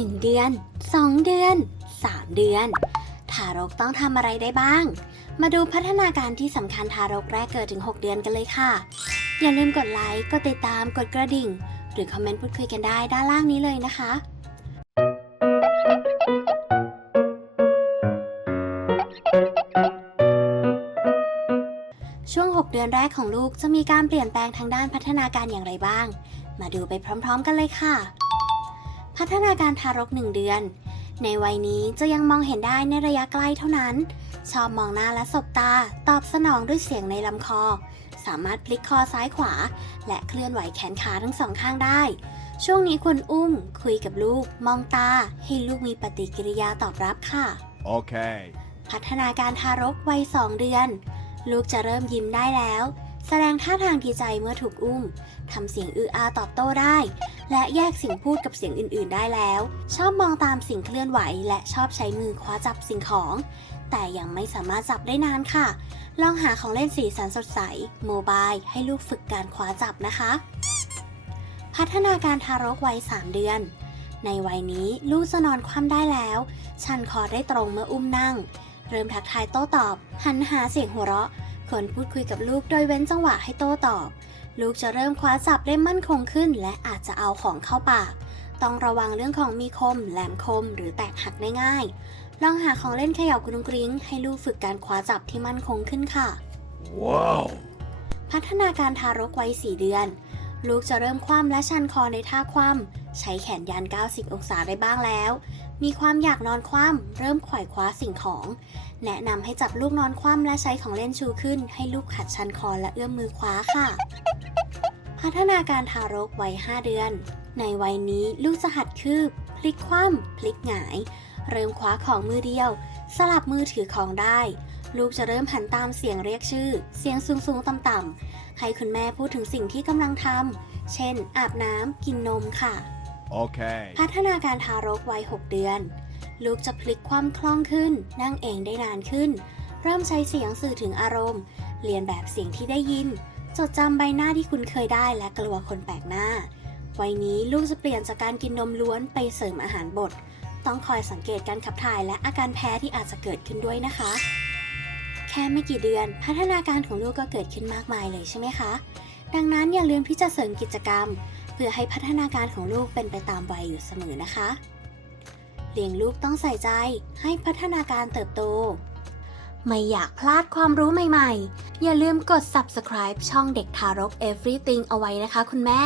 1 เดือน 2 เดือน 3 เดือน ทารกต้องทำอะไรได้บ้าง มาดูพัฒนาการที่สำคัญทารกแรกเกิดถึง 6 เดือนกันเลยค่ะ อย่าลืมกดไลค์ กดติดตาม กดกระดิ่ง หรือคอมเมนต์พูดคุยกันได้ด้านล่างนี้เลยนะคะช่วง 6 เดือนแรกของลูกจะมีการเปลี่ยนแปลงทางด้านพัฒนาการอย่างไรบ้าง มาดูไปพร้อม ๆ กันเลยค่ะ พัฒนาการทารก 1 เดือน ในวัยนี้จะยังมองเห็นได้ในระยะใกล้เท่านั้น ชอบมองหน้าและสบตา ตอบสนองด้วยเสียงในลำคอ สามารถพลิกคอซ้ายขวา และเคลื่อนไหวแขนขาทั้งสองข้างได้ ช่วงนี้ควรอุ้ม คุยกับลูก มองตา ให้ลูกมีปฏิกิริยาตอบรับค่ะ Okay. พัฒนาการทารกวัย 2 เดือน ลูกจะเริ่มยิ้มได้แล้ว แสดงท่าทางดีใจเมื่อถูกอุ้ม ทำเสียงอืออาตอบโต้ได้ และแยกเสิ่งพูดกับเสียงอื่นๆได้แล้ว ชอบมองตามสิ่งเคลื่อนไหว และชอบใช้มือคว้าจับสิ่งของ แต่ยังไม่สามารถจับได้นานค่ะ ลองหาของเล่นสีสันสดใส โมบายให้ลูกฝึกการคว้าจับนะคะ พัฒนาการทารกวัย 3 เดือน ในวัยนี้ลูกจะนอนคว่ำได้แล้ว ชันคอได้ตรงเมื่ออุ้มนั่ง เริ่มทักทายโต้ตอบ หันหาเสียงหัวเราะ ควรพูดคุยกับลูกโดยเว้นจังหวะให้โต้ตอบ ลูกจะเริ่มคว้าจับได้มั่นคงขึ้น และอาจจะเอาของเข้าปาก ต้องระวังเรื่องของมีคม แหลมคม หรือแตกหักได้ง่าย ลองหาของเล่นเขย่ากรุงกริ้งให้ลูกฝึกการคว้าจับที่มั่นคงขึ้นค่ะ Wow. พัฒนาการทารกวัย4เดือน ลูกจะเริ่มคว่ำและชันคอในท่าคว่ำใช้แขนยัน 90 องศาได้บ้างแล้ว มีความอยากนอนคว่ำเริ่มขว่คว้าสิ่งของ แนะนำให้จับลูกนอนคว่ำและใช้ของเล่นชูขึ้น ให้ลูกขัดชันคอและเอื้อมมือคว้าค่ะ พัฒนาการทารกวัย 5 เดือน ในวัยนี้ลูกจะหัดคืบ พลิกคว่ำพลิกหงาย เริ่มคว้าของมือเดียว สลับมือถือของได้ ลูกจะเริ่มหันตามเสียงเรียกชื่อ เสียงสูงสูงต่ำต่ำๆให้คุณแม่พูดถึงสิ่งที่กำลังทำเช่น อาบน้ำกินนมค่ะ Okay. พัฒนาการทารกวัย 6 เดือน ลูกจะพลิกความคล่องขึ้น นั่งเองได้นานขึ้น เริ่มใช้เสียงสื่อถึงอารมณ์ เรียนแบบเสียงที่ได้ยิน จดจำใบหน้าที่คุณเคยได้และกลัวคนแปลกหน้า วัยนี้ลูกจะเปลี่ยนจากการกินนมล้วนไปเสริมอาหารบด ต้องคอยสังเกตการขับถ่ายและอาการแพ้ที่อาจจะเกิดขึ้นด้วยนะคะ แค่ไม่กี่เดือน พัฒนาการของลูกก็เกิดขึ้นมากมายเลยใช่ไหมคะ ดังนั้นอย่าลืมที่จะเสริมกิจกรรม เพื่อให้พัฒนาการของลูกเป็นไปตามวัยอยู่เสมอนะคะ เลี้ยงลูกต้องใส่ใจให้พัฒนาการเติบโต ไม่อยากพลาดความรู้ใหม่ๆ อย่าลืมกด subscribe ช่องเด็กทารก Everything เอาไว้นะคะคุณแม่